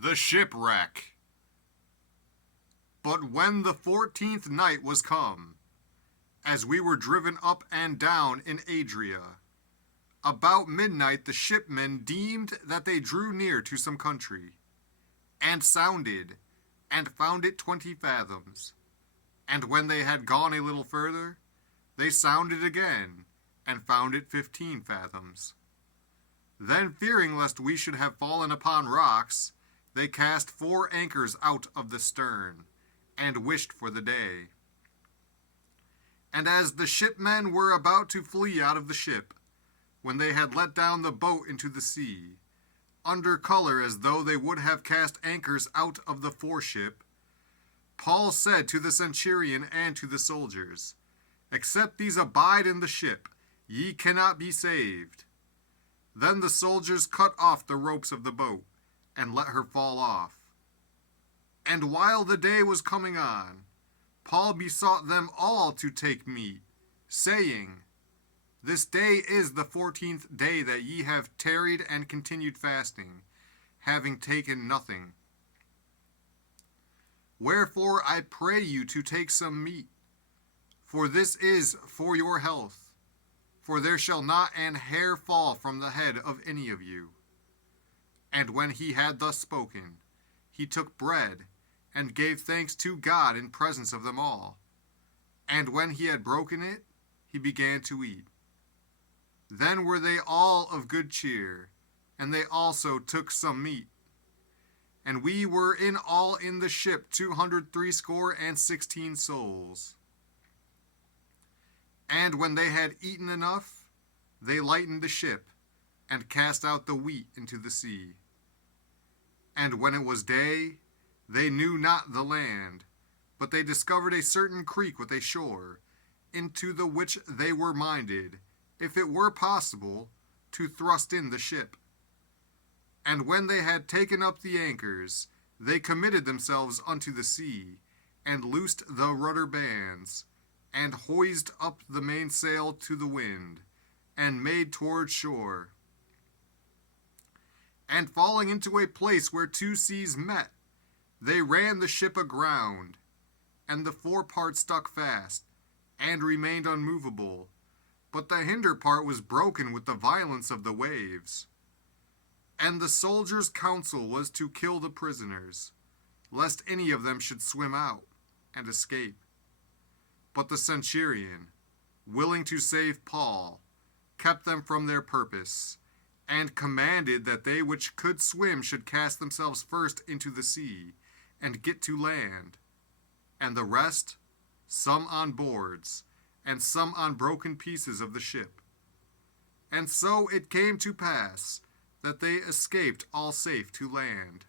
The Shipwreck. But when the 14th night was come, as we were driven up and down in Adria, about midnight the shipmen deemed that they drew near to some country, and sounded, and found it 20 fathoms. And when they had gone a little further, they sounded again, and found it 15 fathoms. Then, fearing lest we should have fallen upon rocks, they cast 4 anchors out of the stern, and wished for the day. And as the shipmen were about to flee out of the ship, when they had let down the boat into the sea, under color as though they would have cast anchors out of the foreship, Paul said to the centurion and to the soldiers, "Except these abide in the ship, ye cannot be saved." Then the soldiers cut off the ropes of the boat, and let her fall off. And while the day was coming on, Paul besought them all to take meat, saying, "This day is the 14th day that ye have tarried and continued fasting, having taken nothing. Wherefore I pray you to take some meat, for this is for your health, for there shall not an hair fall from the head of any of you." And when he had thus spoken, he took bread, and gave thanks to God in presence of them all. And when he had broken it, he began to eat. Then were they all of good cheer, and they also took some meat. And we were in all in the ship 260 souls. And when they had eaten enough, they lightened the ship, and cast out the wheat into the sea. And when it was day, they knew not the land, but they discovered a certain creek with a shore, into the which they were minded, if it were possible, to thrust in the ship. And when they had taken up the anchors, they committed themselves unto the sea, and loosed the rudder bands, and hoised up the mainsail to the wind, and made toward shore. And falling into a place where 2 seas met, they ran the ship aground, and the forepart stuck fast, and remained unmovable, but the hinder part was broken with the violence of the waves. And the soldiers' counsel was to kill the prisoners, lest any of them should swim out and escape. But the centurion, willing to save Paul, kept them from their purpose, and commanded that they which could swim should cast themselves first into the sea, and get to land, and the rest, some on boards, and some on broken pieces of the ship. And so it came to pass that they escaped all safe to land.